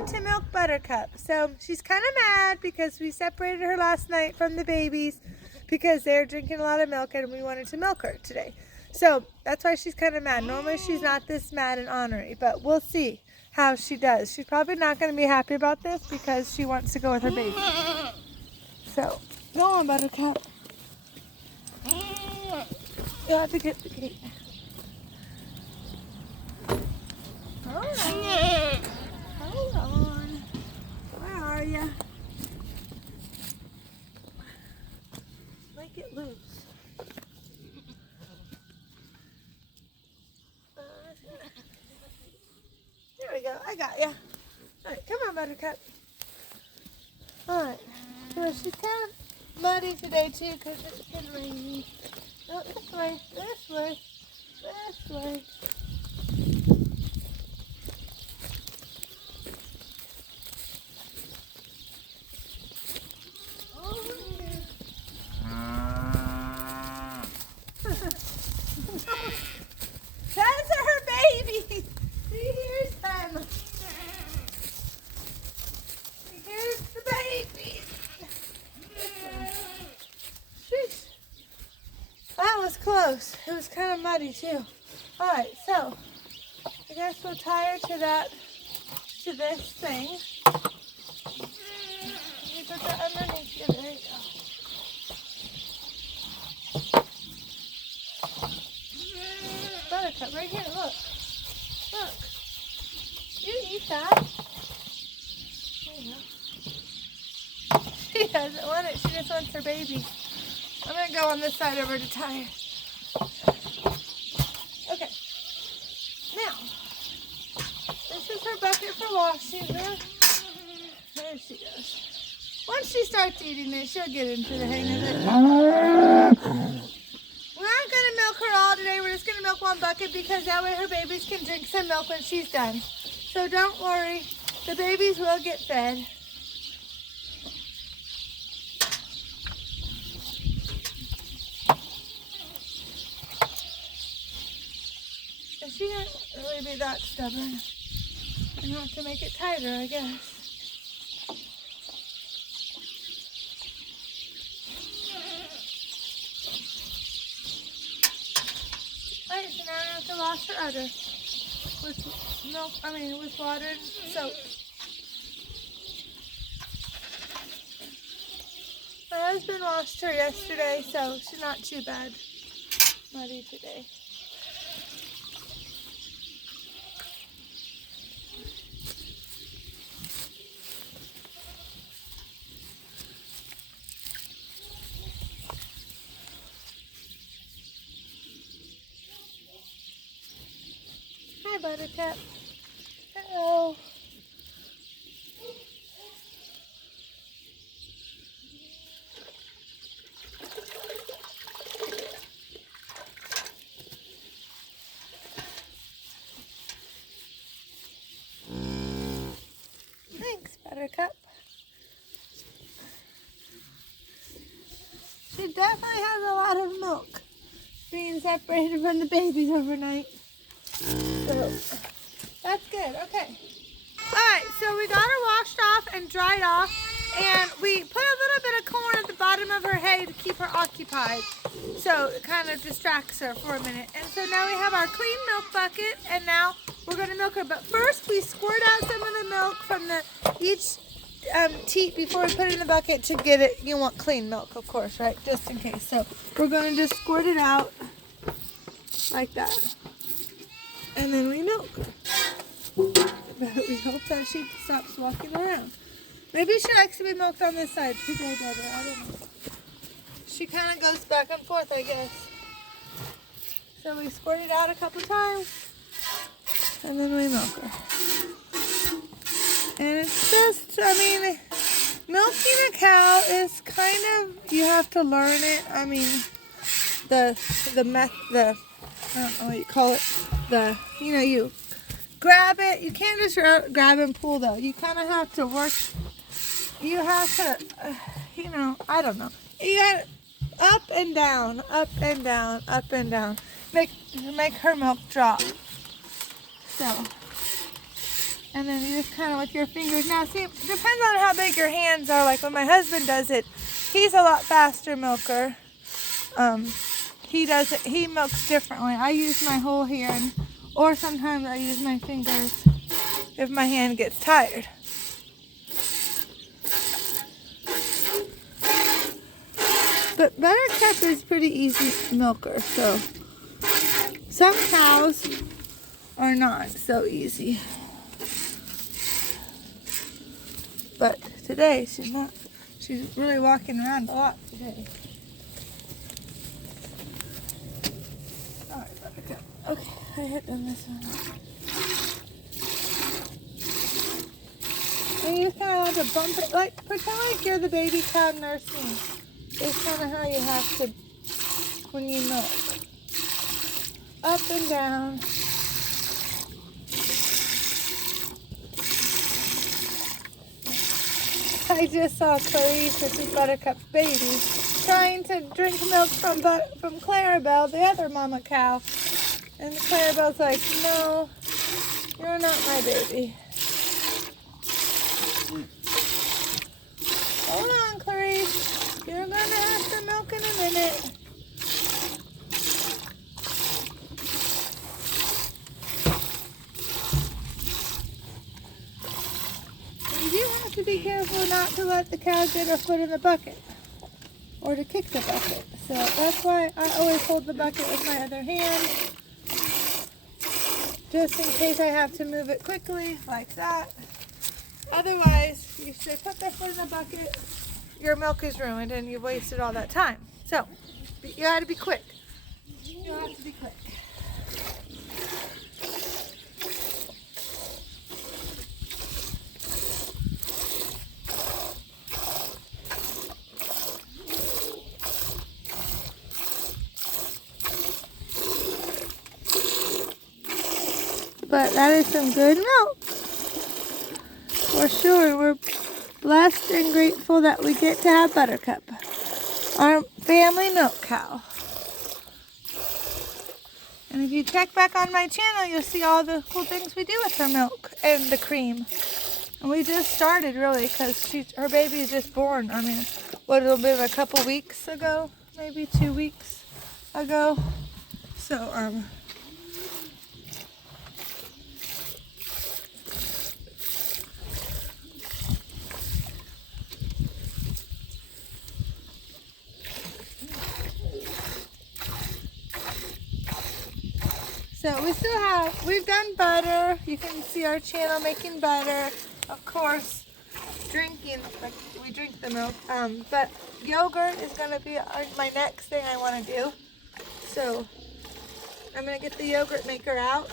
time to milk Buttercup. So she's kind of mad because we separated her last night from the babies because they're drinking a lot of milk and we wanted to milk her today. So that's why she's kind of mad. Normally she's not this mad and ornery, but we'll see how she does. She's probably not going to be happy about this because she wants to go with her baby. So, go on, Buttercup. You'll have to get the gate. Alright. Hold on. Where are you? Make it loose. There we go. I got you. Alright, come on, Buttercup. Alright. So she's kind of muddy today, too, because it's been rainy. Oh, this way. This way. This way. That's her baby. See, here's them. Here's the baby. Sheesh. That was close. It was kind of muddy too. Alright, so I guess we'll tie her to this thing. You put that underneath you. There you go. Buttercup, right here, look. Look. You eat that. There you go. She doesn't want it, she just wants her baby. I'm going to go on this side over to tie her. Okay. Now, this is her bucket for washing. There she goes. Once she starts eating it, she'll get into the hang of it. We're not going to milk her all today. We're just going to milk one bucket because that way her babies can drink some milk when she's done. So don't worry. The babies will get fed. She doesn't really be that stubborn. You have to make it tighter, I guess. Alright, so now I have to wash her udder with milk, with water and soap. My husband washed her yesterday, so she's not too bad. Muddy today. Hi, Buttercup. Hello. Thanks, Buttercup. She definitely has a lot of milk being separated from the babies overnight. So, that's good. Okay. Alright, so we got her washed off and dried off, and we put a little bit of corn at the bottom of her hay to keep her occupied. So it kind of distracts her for a minute. And so now we have our clean milk bucket, and now we're going to milk her. But first we squirt out some of the milk from each teat before we put it in the bucket to get it. You want clean milk, of course, right? Just in case. So we're going to just squirt it out like that. And then we milk her. But we hope that she stops walking around. Maybe she likes to be milked on this side today, better. I don't know. She kind of goes back and forth, I guess. So we squirt it out a couple times. And then we milk her. And it's just, milking a cow is kind of, you have to learn it. I don't know what you call it. You grab it. You can't just grab and pull though. You kind of have to work. You have to, I don't know. You got up and down, up and down, up and down. Make her milk drop. So, And then you just kind of with your fingers. Now, see, it depends on how big your hands are. Like when my husband does it, he's a lot faster milker. He milks differently. I use my whole hand, or sometimes I use my fingers if my hand gets tired. But Buttercup is pretty easy milker, so some cows are not so easy. But today she's not. She's really walking around a lot today. Alright, Buttercup. Okay, I hit on this one. And you just kind of have to bump it, like pretend like you're the baby cow nursing. It's kind of how you have to when you milk. Up and down. I just saw Clarice, which is Buttercup's baby, trying to drink milk from Clarabelle, the other mama cow. And Clarabelle's like, no, you're not my baby. Hold on, Clarice. You're going to have some milk in a minute. You do have to be careful not to let the cow get her foot in the bucket or to kick the bucket. So that's why I always hold the bucket with my other hand, just in case I have to move it quickly like that. Otherwise, you should put their foot in the bucket. Your milk is ruined and you wasted all that time. So you got to be quick. You have to be quick. But that is some good milk. For sure. We're blessed and grateful that we get to have Buttercup, our family milk cow. And if you check back on my channel, you'll see all the cool things we do with her milk and the cream. And we just started really because her baby is just born. I mean, what, it'll be a couple weeks ago, maybe 2 weeks ago. So, So we've done butter. You can see our channel making butter. Of course, drinking, like we drink the milk. But yogurt is going to be my next thing I want to do. So I'm going to get the yogurt maker out.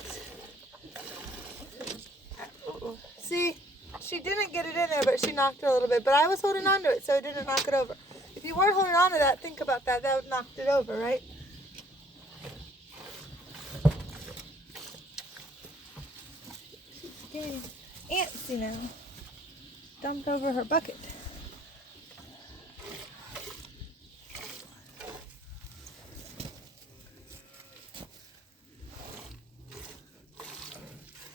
See, she didn't get it in there, but she knocked it a little bit. But I was holding on to it, so it didn't knock it over. If you weren't holding on to that, think about that. That would have knocked it over, right? Getting antsy now. Dumped over her bucket.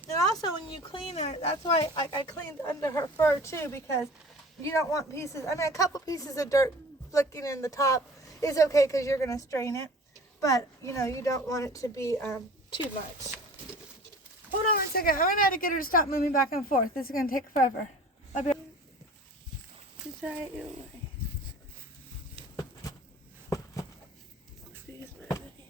And also when you clean her, that's why I cleaned under her fur too, because you don't want pieces, I mean a couple pieces of dirt flicking in the top is okay because you're going to strain it. But you know, you don't want it to be too much. Hold on 1 second. I'm going to have to get her to stop moving back and forth. This is going to take forever. I'll be just try it your way. Please, my buddy.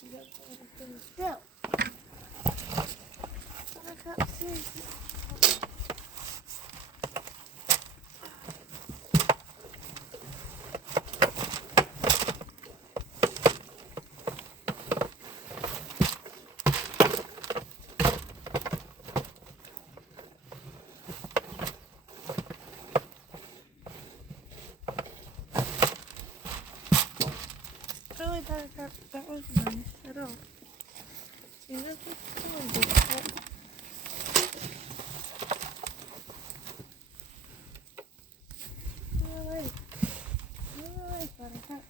She doesn't want to finish still. Buttercup, seriously. Really, Buttercup, that wasn't nice at all. See, this is doing good. Really, Buttercup.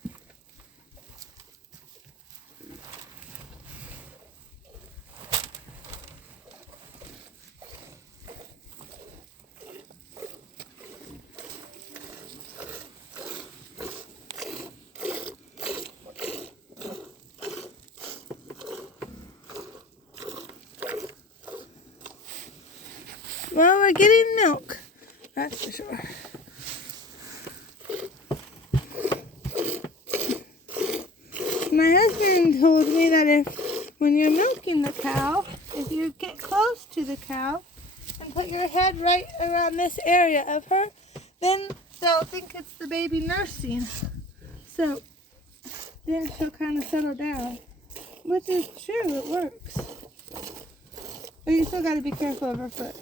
Well, we're getting milk, that's for sure. My husband told me that when you're milking the cow, if you get close to the cow and put your head right around this area of her, then they'll think it's the baby nursing. So then she'll kind of settle down, which is true, it works. But you still got to be careful of her foot.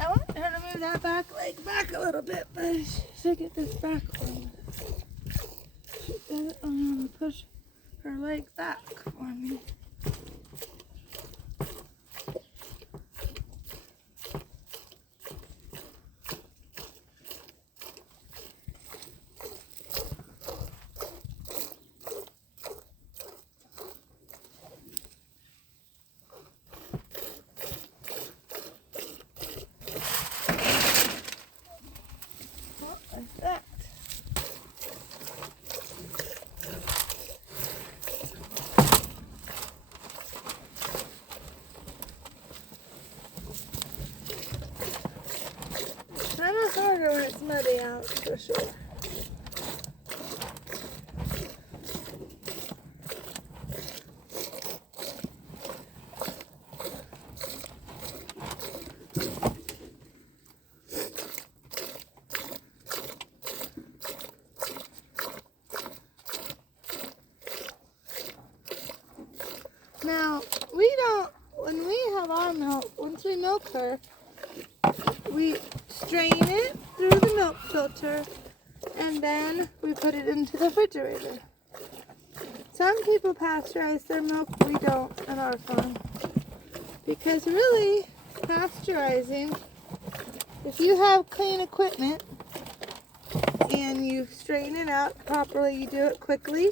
I want her to move that back leg back a little bit, but I should get this back one. She doesn't push her leg back for me. Like that. It's a little harder when it's muddy out, for sure. Now, when we have our milk, once we milk her, we strain it through the milk filter and then we put it into the refrigerator. Some people pasteurize their milk, we don't at our farm. Because really, pasteurizing, if you have clean equipment and you strain it out properly, you do it quickly.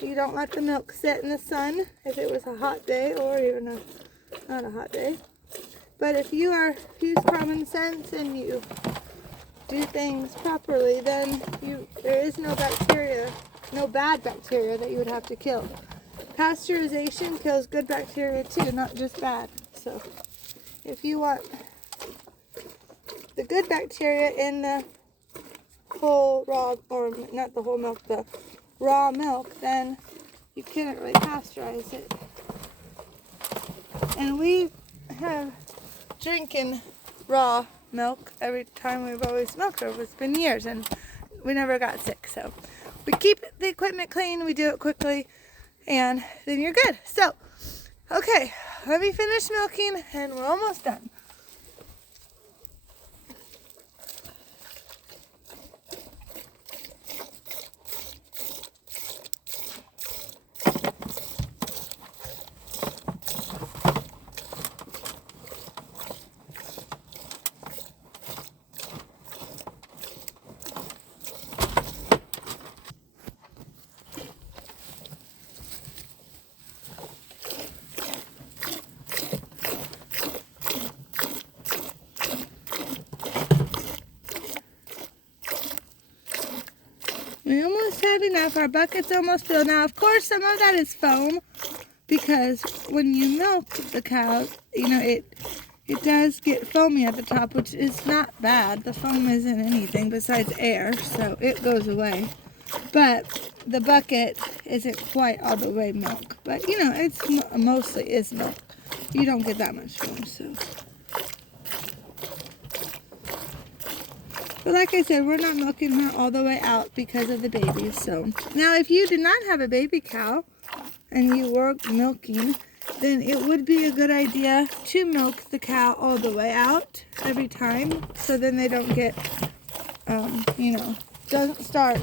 You don't let the milk sit in the sun if it was a hot day or even not a hot day. But if you use common sense and you do things properly, then there is no bacteria, no bad bacteria that you would have to kill. Pasteurization kills good bacteria too, not just bad. So if you want the good bacteria in the whole raw, or not the whole milk, the raw milk, then you can't really pasteurize it. And we have drinking raw milk every time we've always milked her. It's been years and we never got sick. So we keep the equipment clean, we do it quickly, and then you're good. So, okay, let me finish milking and we're almost done. We almost have enough. Our bucket's almost filled. Now, of course, some of that is foam because when you milk the cow, it does get foamy at the top, which is not bad. The foam isn't anything besides air, so it goes away. But the bucket isn't quite all the way milk. But, it's mostly is milk. You don't get that much foam, so. But like I said, we're not milking her all the way out because of the babies. So now if you did not have a baby cow and you were milking, then it would be a good idea to milk the cow all the way out every time. So then they don't get, doesn't start